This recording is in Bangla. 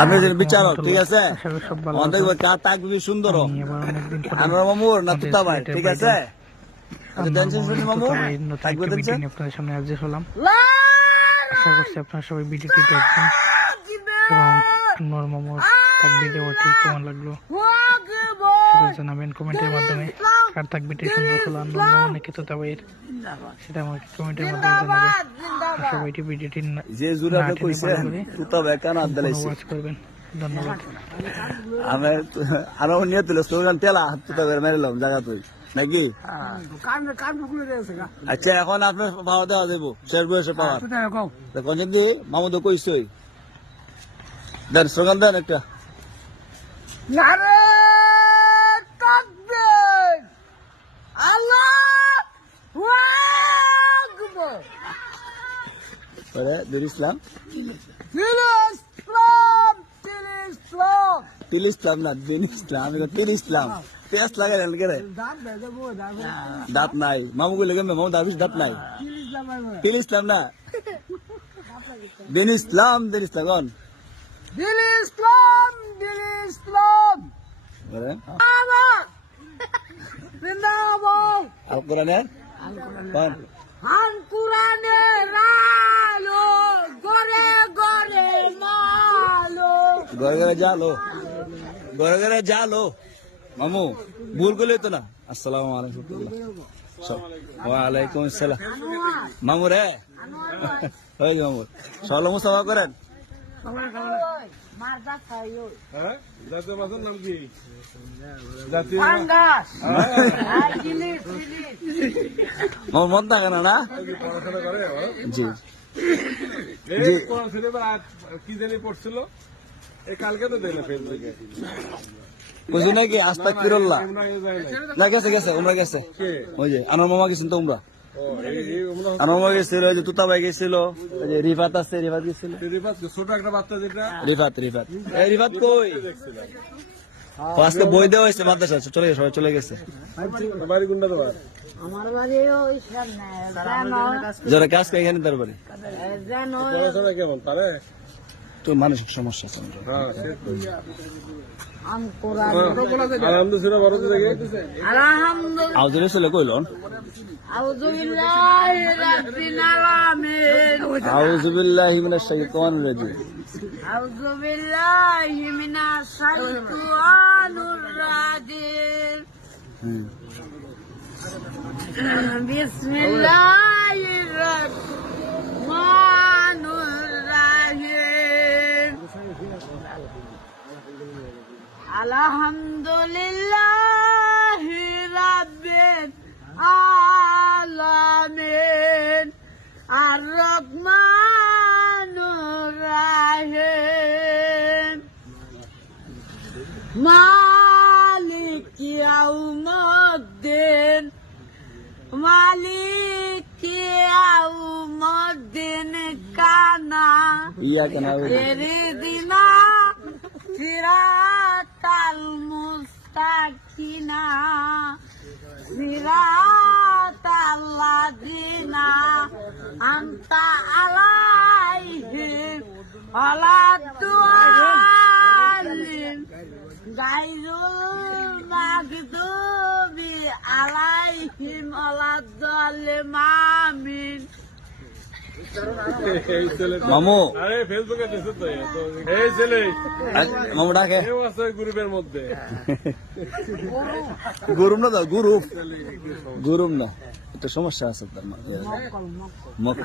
আপনি ঠিক আছে? করি থাকবি সুন্দর? আমি এবার অনেকদিন মামুর না তুতা ভাই ঠিক আছে? আচ্ছা আমার আপনাদের সামনে হাজির হলাম। আশা করছি আপনারা সবাই ভিডিওটি দেখবেন। এবং নোর মামুর তাক কেমন লাগল? সেটা জানাবেন কমেন্টের মাধ্যমে। কার তাক ভিডিও সুন্দর হলো আর নোর মামু নাকি তোতা সেটা আমাকে কমেন্টের মাধ্যমে জানাবেন। সবাই এটি ভিডিওটি যে জুরা করে তুতা করবেন। ধন্যবাদ। আমি আরও নিয়ে তুলে স্লোগান তেলা তুতা বের মেরিলাম জায়গা তুই। নাকি? আচ্ছা এখন আপনার পাওয়া দেওয়া যাব শেষ বয়সে পাওয়ার। কোন যদি মামু তো কইছই দেন স্লোগান দেন একটা। পরে দুর ইসলাম তিল ইসলাম না দিন ইসলাম কই তিল ইসলাম পেঁয়াজ লাগাই দেন কে দাঁত নাই মামু কইলে কেমন মামু দাবিস দাঁত নাই তিল ইসলাম না দিন ইসলাম দিন ইসলাম কোন দিল ইসলাম দিল ইসলাম বলে আল কোরআনের কোন হান ঘরে ঘরে জালো ঘরে ঘরে জালো মামু, ভুল করলে তো না। আসসালামু আলাইকুম ওয়ালাইকুম আসসালাম। মামু রে। ওই যে মামু। সলো মুসাফা করেন। মন থাকে না না? জি। কি জানি পড়ছিল? কালকে তো দিলে ফেসবুকে বুঝি নাকি যাই নাই। না গেছে গেছে উমরা গেছে। ওই যে আনোয়ার মামা গেছেন তো উমরা। মামা গেছিল ওই যে তুতা ভাই গেছিল ওই যে রিফাত আছে রিফাত গেছিল। রিফাত ছোট একটা বাচ্চা যেটা। রিফাত রিফাত। এই রিফাত কই? আজকে বই দেওয়া হয়েছে মাদ্রাসা চলে গেছে সবাই চলে গেছে। বাড়ি গুন্ডা তোমার? আমার বাড়ি ওই সামনে যারা কাজ করে এখানে তারপরে জানো পড়াশোনা কেমন পারে? তো মানসিক সমস্যা। হ্যাঁ আলহামদুলিল্লাহ। ছেলে কইলন আউযুবিল্লাহি রাব্বিল আলামিন। আউযু বিল্লাহি মিনাশ শাইতানির রাজিম। আউযুবিল্লাহি মিনাশ শাইতানির রাজিম। হুম। আলহামদুলিল্লাহি রাব্বিল আলামিন আর রহমানুর রহিম। মালিক ইয়াউমুদ্দিন মালিক ইয়াউমুদ্দিন কানা ইয়া কেন এরিদিনা সিরাতাল মুস্তাকিনা সিরাতাল লাযিনা আনতা আলাইহিম আলাদুআলিম গাইরুল মাগদুবি আলাইহিম আলাদুআলিম আমিন মামু। আরে ফেসবুকে দিছে তো এই ছেলে। মামু ডাকে। কেউ আছে গ্রুপের মধ্যে। গুরুম না গুরুপ না। একটা সমস্যা আছে তার মক্ক।